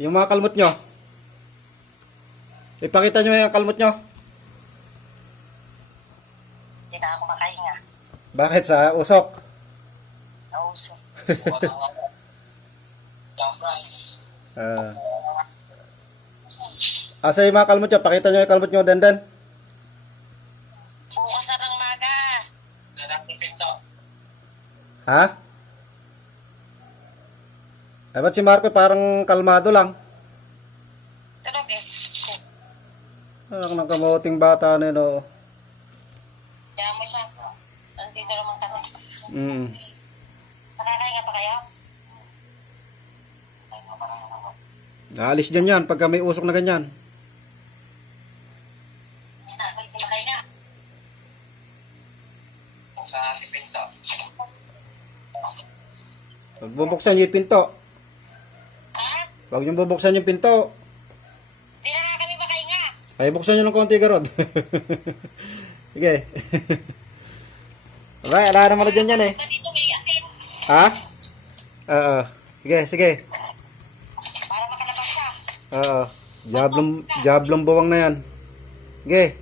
Yung mga kalmot nyo. Ipakita nyo yung kalmot nyo. Hindi na ako makahinga. Bakit? Sa usok? Nauso. Asa yung mga kalmot nyo? Pakita nyo yung kalmot nyo, Denden. Bukas na ng maga. Ha? Eh, ba't si Marco parang kalmado lang? Tulog eh. Ang nakamuting bata na yun, oh. Kaya mo siya. Nandito naman kami. Nakakahinga pa kayo? Naalis dyan yan pagka may usok na ganyan. Hindi na ako hindi makahinga. Sa si Pinto. Bubuksan nyo yung pinto. Ha? Huwag nyo bubuksan yung pinto. Hindi na nga kami makahinga. Ay, buksan nyo ng konti, Garod. Sige. Alright, ala naman na dyan yan eh. Dito may asin. Ha? Oo. Sige, sige. Para makalabas siya. Oo. Jablong bawang na yan. Sige.